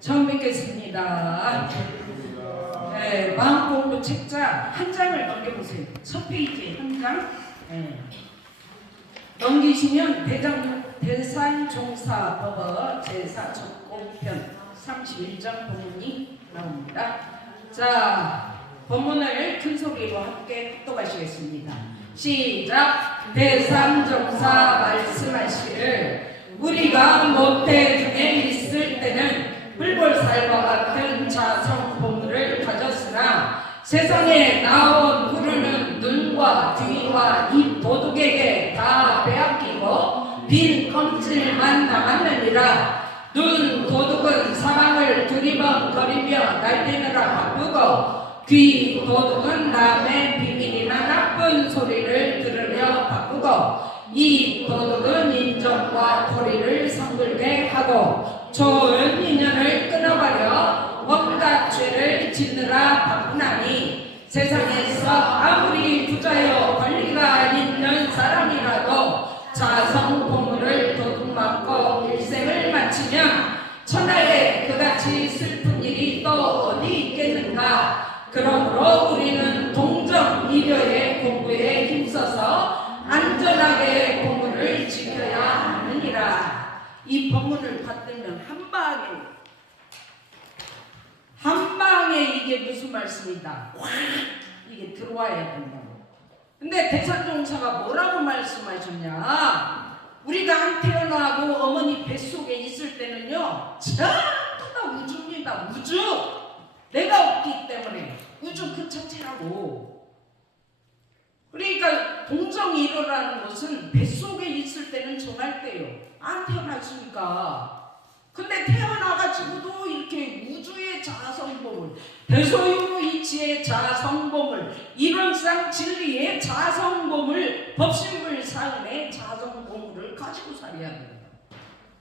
처음 뵙겠습니다. 네, 마음공부 책자 한 장을 넘겨보세요. 첫 페이지 한 장. 네. 넘기시면 대산종사법어 제4첩공편 31장 본문이 나옵니다. 자, 본문을 큰 소리로 함께 합독하시겠습니다. 시작. 대산종사 말씀하시를 우리가 모태 중에 있을 때는 불볼살과 같은 자성 보물을 가졌으나 세상에 나온 후로는 눈과 귀와 입 도둑에게 다 빼앗기고 빈 껍질만 남았느니라. 눈 도둑은 사방을 두리번거리며 날뛰느라 바쁘고 귀 도둑은 남의 비밀이나 나쁜 소리를 들으려 바쁘고 이 도둑은 인정과 도리를 성글게 하고 좋은 인연을 끊어버려 온갖 죄를 짓느라 바쁘나니 세상에서 아무리 부자요 권리가 있는 사람이라도 자성 보물을 도둑맞고 일생을 마치면 천하에 그같이 슬픈 일이 또 어디 있겠는가. 그러므로 우리는 동정 이려의 공부에 힘써서 안전하게 공부를 지켜야 하느니라. 이 법문을 받들면 한 방에 이게 무슨 말씀이다. 확 이게 들어와야 된다고. 근데 대산종사가 뭐라고 말씀하셨냐? 우리가 안 태어나고 어머니 뱃속에 있을 때는요, 전부 다 우주입니다. 우주. 내가 없기 때문에 우주 그 자체라고. 그러니까 동정이로라는 것은 뱃속에 있을 때는 정할 때요. 안 태어났으니까. 근데 태어나가지고도 이렇게 우주의 자성범을, 대소유이치의 자성범을, 이론상 진리의 자성범을, 법신불사은의 자성범을 가지고 살아야 됩니다.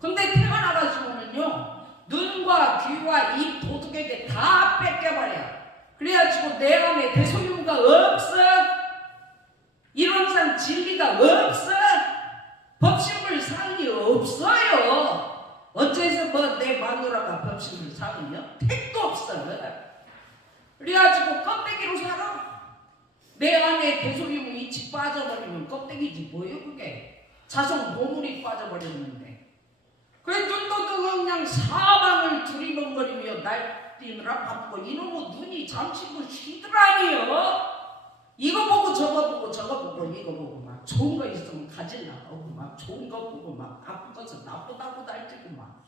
근데 태어나가지고는요, 눈과 귀와 입 도둑에게 다 뺏겨버려. 그래가지고 내 안에 대소유가 없어. 이론상 진리가 없어. 법신불사은이 없어요. 어째서 뭐 내 마누라가 법신불사은이요? 택도 없어. 그래가지고 껍데기로 살아. 내 안에 대소유이치 빠져버리면 껍데기지 뭐예요 그게. 자성 보물이 빠져버렸는데. 그래 눈도 그냥 사방을 두리번거리며 날뛰느라 바쁘고 이놈의 눈이 잠시 쉬더라니요. 이거 보고 저거 보고 저거 보고 이거 보고 막 좋은 거 있으면 가질라고 막 좋은 거 보고 막 나쁜 것은 나쁘다고 날뛰고 막.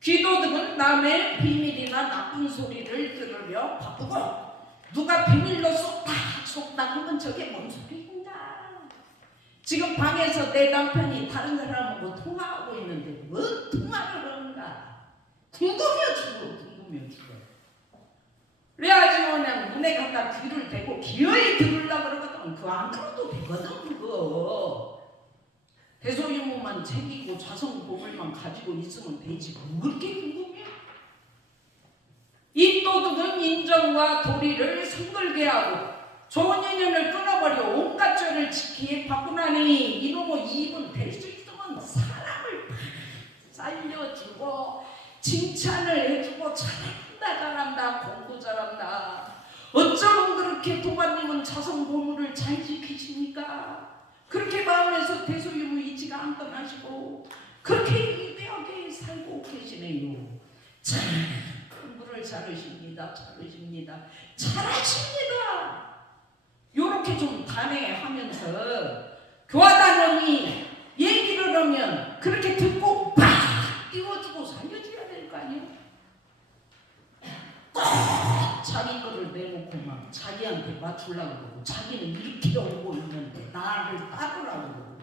귀도둑은 남의 비밀이나 나쁜 소리를 들으려 바쁘고 누가 비밀로 속닥 하면 저게 뭔 소리인가. 지금 방에서 내 남편이 다른 사람하고 통화하고 있는데 뭔 통화를 하는가. 궁금해 죽어. 그래가지고 그냥 눈에 갖다 귀를 대고 기어이 들으려고 그러거든. 그거 안 들어도 되거든 그거. 대소유무만 챙기고 자성보물만 가지고 있으면 되지 뭐 그렇게 궁금해. 이 도둑은 인정과 도리를 성글게 하고 좋은 인연을 끊어버려 온갖 죄를 지키기에 바쁘나니 이놈의 입은 될 수 있으면 사람을 살려주고 칭찬을 해주고 잘한다 공부 잘한다. 어쩌면 그렇게 도마님은 자성보물을 잘 지키십니까? 그렇게 마음에서 대소유무이치가 안 떠나시고 그렇게 위대하게 살고 계시네요. 참 공부를 잘하십니다. 요렇게 좀 단해하면서 교화단원이 얘기를 하면 그렇게 듣고 팍 띄워주고 살려줘야 될 거 아니에요? 꼭 자기 거를 내놓고 막 자기한테 맞추려고 그러고 자기는 이렇게 오고 있는데 나를 따르라고 그러고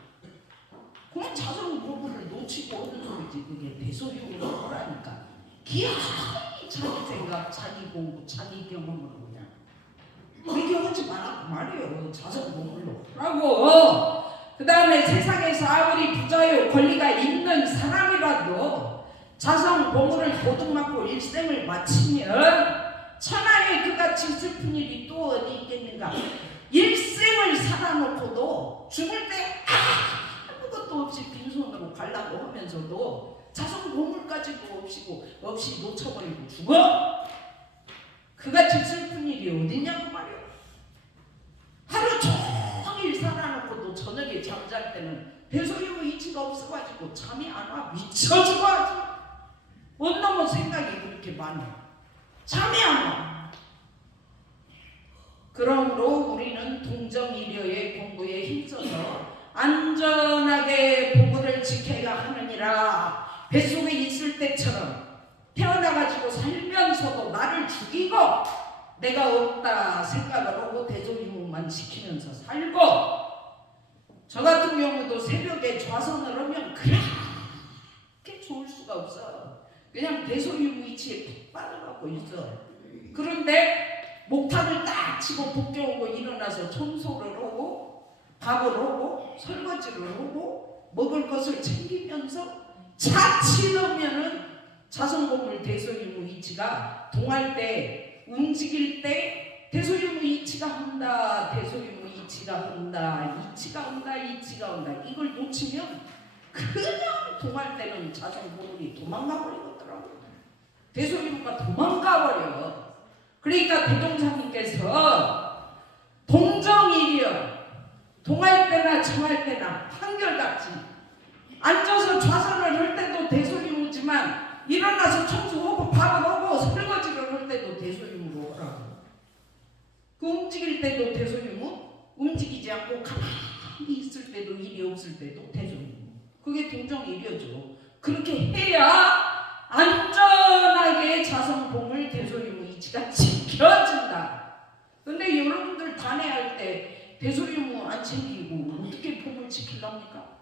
그럼 자성보물을 놓치고 오는 소리지. 그게 대소유무라니까. 기어이 자기 생각, 자기 공부, 자기 경험으로 그냥 그렇게 하지 말이에요. 자성보물로 라고. 그 다음에 세상에서 아무리 부자요 권리가 있는 사람이라도 자성보물을 도둑맞고 일생을 마치면 천하에 그같이 슬픈 일이 또 어디 있겠는가. 일생을 살아놓고도 죽을 때 아무것도 없이 빈손으로 가려고 하면서도 자성 보물까지도 없이 놓쳐버리고 죽어? 그같이 슬픈 일이 어디냐고 말이야. 하루 종일 살아놓고도 저녁에 잠잘 때는 대소유무 이치가 없어가지고 잠이 안 와. 미쳐 죽어 아주. 뭔 놈의 생각이 그렇게 많아. 잠이 안 와. 그러므로 우리는 동정이려의 공부에 힘써서 안전하게 부부를 지켜야 하느니라. 뱃속에 있을 때처럼 태어나가지고 살면서도 나를 죽이고 내가 없다 생각을 하고 대소유무만 지키면서 살고, 저 같은 경우도 새벽에 좌선을 하면 그렇게 좋을 수가 없어. 그냥 대소유무 이치에 푹 빠져갖고 있어. 그런데 목탁을 딱 치고 벗겨오고 일어나서 청소를 하고 밥을 하고 설거지를 하고 먹을 것을 챙기면서 자칫하면은 자성보물 대소유무 이치가 동할 때 움직일 때 대소유무 이치가 한다, 대소유무 이치가 한다, 이치가 온다, 이치가 온다. 이걸 놓치면 그냥 동할 때는 자성보물이 도망가버리더라고요. 대소유무가 도망가버려. 그러니까 대종사님께서 동정이려 동할 때나 정할 때나 한결같이 앉아서 좌선을 할 때도 대소유무지만 일어나서 청소하고 밥을 하고 설거지를 할 때도 대소유무로 하라고. 그 움직일 때도 대소유무, 움직이지 않고 가만히 있을 때도 일이 없을 때도 대소유무. 그게 동정이려죠. 그렇게 해야 안전하게 자성보물 대소유무 이치가 지켜진다. 근데 여러분들 단회할 때 대소유무 안 챙기고 어떻게 보물 지키랍니까?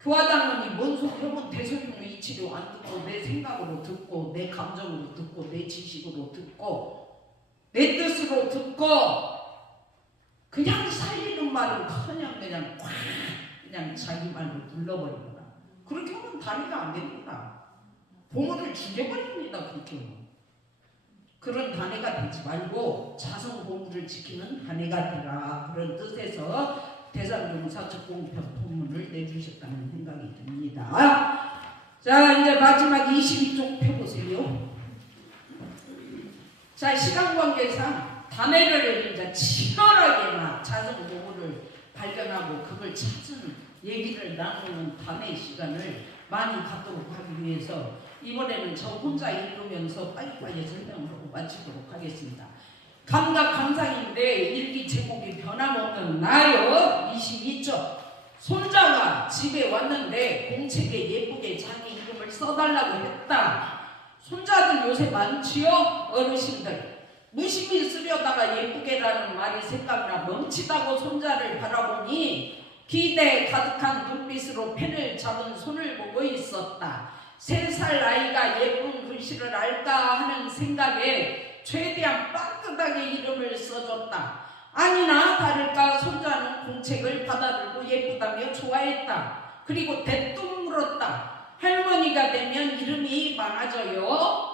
교화당원이 뭔 소리 하면 대소유무 이치로 안 듣고 내 생각으로 듣고 내 감정으로 듣고 내 지식으로 듣고 내 뜻으로 듣고 그냥 살리는 말은 그냥 자기 말로 눌러버립니다. 그렇게 하면 단위가 안 됩니다. 보물을 죽여버립니다. 그렇게 하면. 그런 단위가 되지 말고 자성 보물을 지키는 단위가 되라. 그런 뜻에서 대산종사 적공편문을 내주셨다는 생각이 듭니다. 자, 이제 마지막 22쪽 펴보세요. 자, 시간 관계상 단해를 이제 치열하게나 자성 보물을 발견하고 그걸 찾는 얘기를 나누는 단해 시간을 많이 갖도록 하기 위해서 이번에는 저 혼자 읽으면서 빨리빨리 설명을 하고 마치도록 하겠습니다. 감각 감상인데 일기 제목이 변함없는 나요. 22쪽. 손자가 집에 왔는데 공책에 예쁘게 자기 이름을 써달라고 했다. 손자들 요새 많지요? 어르신들. 무심히 쓰려다가 예쁘게라는 말이 생각나 멈칫하고 손자를 바라보니 기대 가득한 눈빛으로 펜을 잡은 손을 보고 있었다. 3살 아이가 예쁜 글씨를 알까 하는 생각에 최대한 빠듯하게 이름을 써줬다. 아니나 다를까 손자는 공책을 받아들고 예쁘다며 좋아했다. 그리고 대뜸 물었다. 할머니가 되면 이름이 많아져요?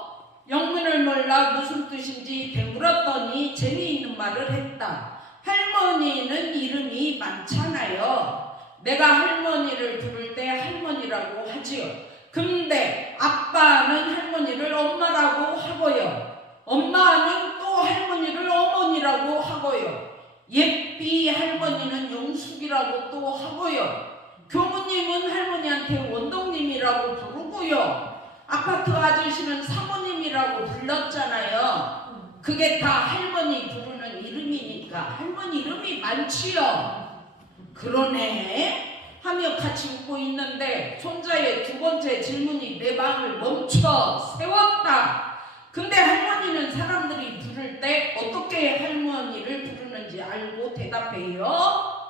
영문을 몰라 무슨 뜻인지 되물었더니 재미있는 말을 했다. 할머니는 이름이 많잖아요. 내가 할머니를 부를 때 할머니라고 하지요. 근데 아빠는 할머니를 엄마라고 하고요. 엄마는 또 할머니를 어머니라고 하고요. 예삐 할머니는 영숙이라고 또 하고요. 교무님은 할머니한테 원동님이라고 부르고요. 아파트 아저씨는 사모님이라고 불렀잖아요. 그게 다 할머니 부르는 이름이니까 할머니 이름이 많지요. 그러네 하며 같이 웃고 있는데 손자의 2번째 질문이 내 마음을 멈춰 세웠다. 근데 할머니는 사람들이 부를 때 어떻게 할머니를 부르는지 알고 대답해요?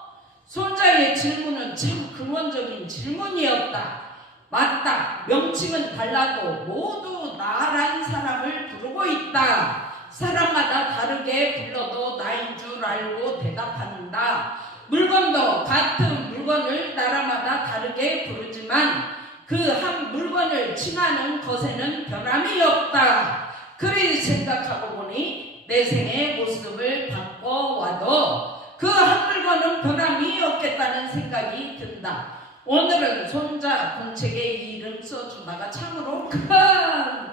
손자의 질문은 참 근원적인 질문이었다. 맞다. 명칭은 달라도 모두 나란 사람을 부르고 있다. 사람마다 다르게 불러도 나인 줄 알고 대답한다. 물건도 같은 물건을 나라마다 다르게 부르지만 그 한 물건을 칭하는 것에는 변함이 없다. 그리 생각하고 보니 내 생의 모습을 바꿔와도 그 한 물건은 변함이 없겠다는 생각이 든다. 오늘은 손자 공책에 이름 써주다가 참으로 큰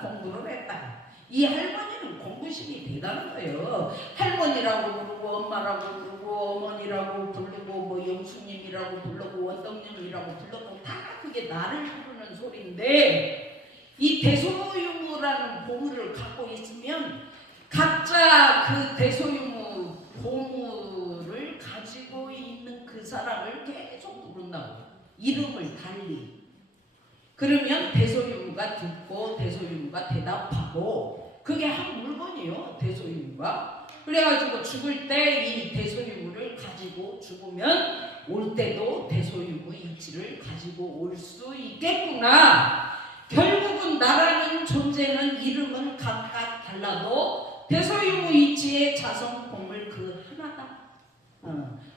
공부를 했다. 이 할머니는 공부심이 대단한 거예요. 할머니라고 부르고 엄마라고 부르고 어머니라고 부르고 뭐 영수님이라고 부르고 원덕님이라고 부르고 다 그게 나를 부르는 소리인데, 이 대소유무라는 보물을 갖고 있으면 각자 그 대소유무 보물을 가지고 있는 그 사람을 계속 부른다고. 이름을 달리. 그러면 대소유무가 듣고 대소유무가 대답하고, 그게 한 물건이에요. 대소유무가. 그래가지고 죽을 때 이 대소유무를 가지고 죽으면 올 때도 대소유무 이치를 가지고 올 수 있겠구나. 결국은 나라는 존재는 이름은 각각 달라도 대소유무 이치의 자성품을 그 하나다.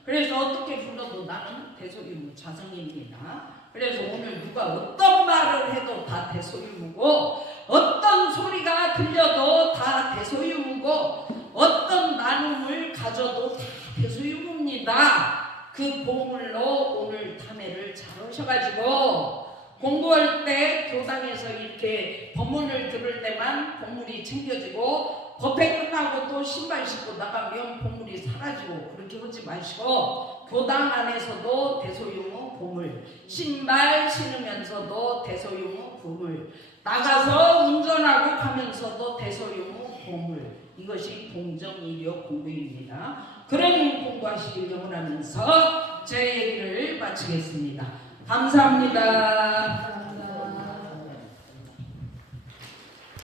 그래서 어떻게 불러도 나는 대소유무 자성입니다. 그래서 오늘 누가 어떤 말을 해도 다 대소유무고, 어떤 소리가 들려도 다 대소유무고, 어떤 나눔을 가져도 다 대소유무입니다. 그 보물로 오늘 탐회를 잘 오셔가지고 공부할 때 교당에서 이렇게 법문을 들을 때만 보물이 챙겨지고, 법회 끝나고 또 신발 신고 나가면 보물이 사라지고 그렇게 하지 마시고, 교당 안에서도 대소유무 보물, 신발 신으면서도 대소유무 보물, 나가서 운전하고 가면서도 대소유무 보물, 이것이 동정이력 공부입니다. 그런 공부하시길 원하면서 제 얘기를 마치겠습니다. 감사합니다.